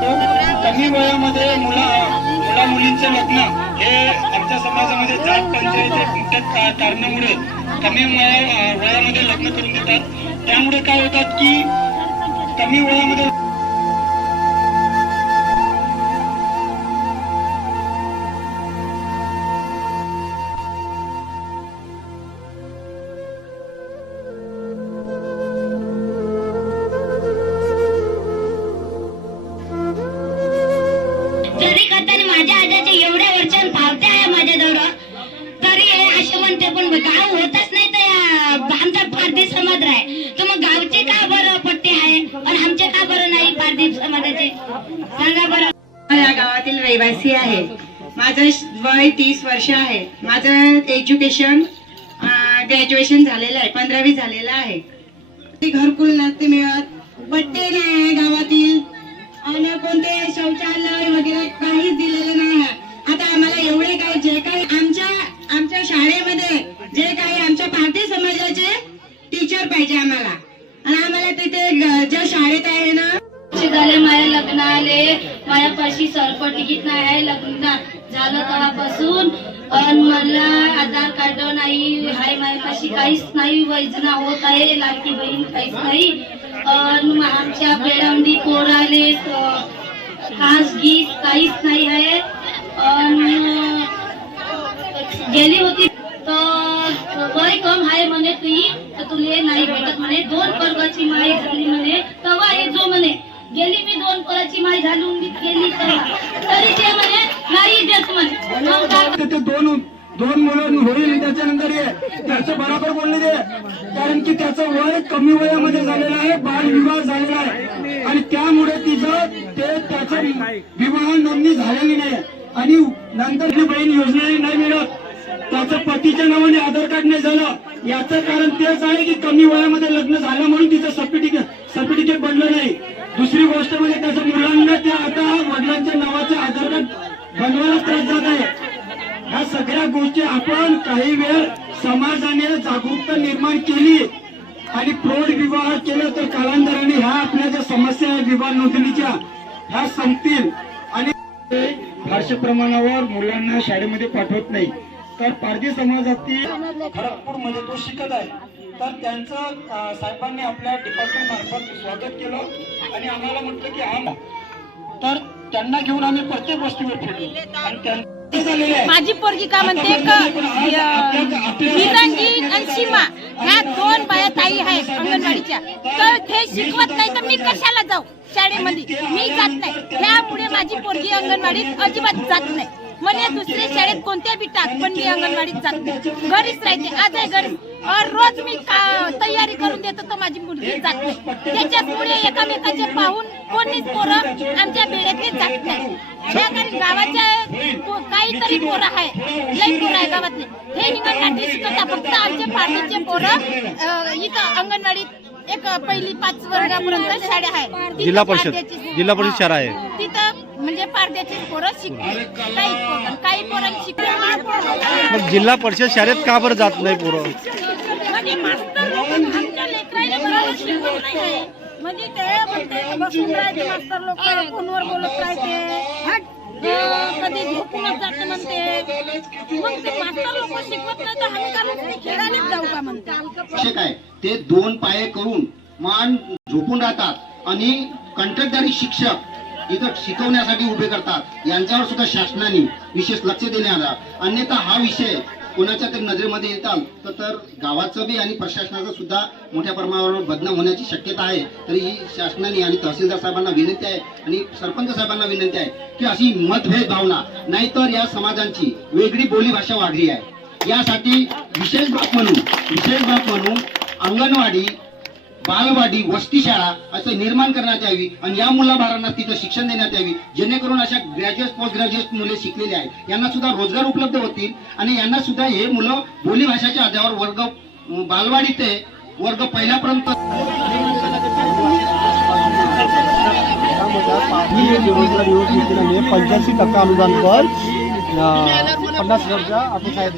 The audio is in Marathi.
तो कमी वयामध्ये मुला मुलींचे लग्न हे आमच्या समाजामध्ये जात पंचायतीच्या कारणामुळे कमी वयामध्ये लग्न करून देतात। त्यामुळे काय होतात की कमी वयामध्ये माझ्या आजाचे एवढ्या वर्षांत पावते आहे माझ्याजवळ तरी असे म्हणते पण गाव होतच नाही तर आमचा पारधी समाज आहे तर मग गावचे का बरं पट्टे आहे आणि आमचे का बरं नाही पारधी समाजाचे सांगा बरं। या गावातील रहिवासी आहे। माझं वय 30 वर्ष आहे। माझं एज्युकेशन ग्रॅज्युएशन झालेलं आहे, 15वी झालेलं आहे। घरकुल नसते मिळत, पट्टे नाही गावातील आणि कोणते शौचालय वगैरे काहीच दिलेलं नाही। आता आम्हाला एवढे काही जे काही आमच्या शाळेमध्ये जे काही आमच्या पारधी समाजाचे टीचर पाहिजे आम्हाला आणि आम्हाला तिथे ज्या शाळेत आहे ना झाले माझ्या लग्न आले माझ्यापाशी सरप तिकीट नाही आहे लग्न झालं तेव्हापासून मला आधार कार्ड नाही हाय माझ्यापाशी काहीच नाही वैजना होत आहे लाडकी बहीण काहीच नाही आमच्या बेडमदी पोराले खासगी काहीच नाही आहे गेली होती तर वय कम आहे म्हणे तुले नाही भेटत म्हणे 2 वर्गाची माई झाली म्हणे तेव्हा हे जो म्हणे गेली मी 2 पोराची माई घालून गेली तरी ते म्हणे नाही देत म्हणे दोन मुलं होईल त्याच्यानंतर त्याचं बरोबर बोलले दे कारण की त्याचं वय कमी वयामध्ये झालेलं आहे, बालविवाह झालेला आहे आणि त्यामुळे त्याचं विवाह नोंदणी झालेली नाही आणि नंतर बहीण योजना नाही मिळत, त्याचं पतीच्या नावाने आधार कार्ड नाही झालं। याचं कारण तेच आहे की कमी वयामध्ये लग्न झालं म्हणून तिचं सर्टिफिकेट बनलं नाही। दुसरी गोष्ट म्हणजे त्याच्या मुलांना ते आता वडिलांच्या नावाचे आधार कार्ड बनवायला त्रास जात आहे। ह्या सगळ्या गोष्टी आपण काही वेळ समाजाने जागरूकता निर्माण केली आणि प्रौढ विवाह केलं तर कालांतराने ह्या आपल्या ज्या समस्या आहेत विवाह नोंदणीच्या ह्या संपतील आणि फारशा प्रमाणावर मुलांना शाळेमध्ये पाठवत नाही। तर पारधी समाजातील खडगपूरमध्ये तो शिकत आहे तर त्यांचं साहेबांनी आपल्या डिपार्टमेंट मार्फत स्वागत केलं आणि आम्हाला म्हटलं की तर त्यांना घेऊन आम्ही प्रत्येक गोष्टीवर फिरलो आणि माझी पोरगी का म्हणते विरांगी आणि सीमा ह्या 2 बाया ताई आहेत अंगणवाडीच्या तर ते शिकवत नाही तर मी कशाला जाऊ शाळेमध्ये मी जात नाही त्यामुळे माझी पोरगी अंगणवाडीत अजिबात जात नाही म्हणे दुसऱ्या शाळेत कोणत्या बी टाक पण मी अंगणवाडीत जात नाही घरीच राहते आज आहे घरी रोज मी तयारी करून देतो तर माझी मुलगी जात नाही त्याच्यामुळे एकामेकाचे पाहून कोणीच पोरं आमच्या बेड्यातले जात नाही त्याकडे गावाच्या काहीतरी पोरं आहे लई पोरं आहे गावातले हे निघून शिकवता फक्त आमचे पारधीचे पोरं इथं अंगणवाडीत एक पहिली 5 वर्गापर्यंत शाळा आहे जिल्हा परिषद शाळा आहे तिथं म्हणजे पारध्याचे पोरं शिकते काही पोरांनी शिकले मग जिल्हा परिषद शाळेत का बरं जात नाही पोरं म्हणजे मास्तर आमच्या लेकराला बरोबर शिकवत नाही म्हणजे ते म्हणते बसून राहते मास्तर लोक फोनवर बोलत राहते कधी झोपूनच जाते म्हणते मग ते मास्तर लोक शिकवत नाही तर आम्ही काल खेळायलाच जाऊ का म्हणते काय ते 2 पाये करून मान झोपून राहतात आणि कंत्राटदारी शिक्षक इथं शिकवण्यासाठी उभे करतात यांच्यावर सुद्धा शासनाने विशेष लक्ष देणे आला अन्यथा हा विषय कोणाच्या तरी नजरेमध्ये येतात तर गावाचं बी आणि प्रशासनाचं सुद्धा मोठ्या प्रमाणावर बदनाम होण्याची शक्यता आहे। तरी ही शासनाने आणि तहसीलदार साहेबांना विनंती आहे आणि सरपंच साहेबांना विनंती आहे की अशी मतभेद भावना नाहीतर या समाजांची वेगळी बोली भाषा वाढली आहे यासाठी विशेष बाब म्हणून अंगणवाडी बालवाडी वस्ती शाळा असं निर्माण करण्यात यावी आणि या मुलाबाळांना तिथं शिक्षण देण्यात यावी जेणेकरून अशा ग्रॅज्युएट पोस्ट ग्रॅज्युएट मुले शिकलेले आहेत यांना सुद्धा रोजगार उपलब्ध होतील आणि यांना सुद्धा हे मुलं बोलीभाषेच्या आधारावर वर्ग बालवाडी ते वर्ग पहिल्यापर्यंत रोजगार योजनेने 85% अनुदान पर 50,000 अपेक्षा आहे।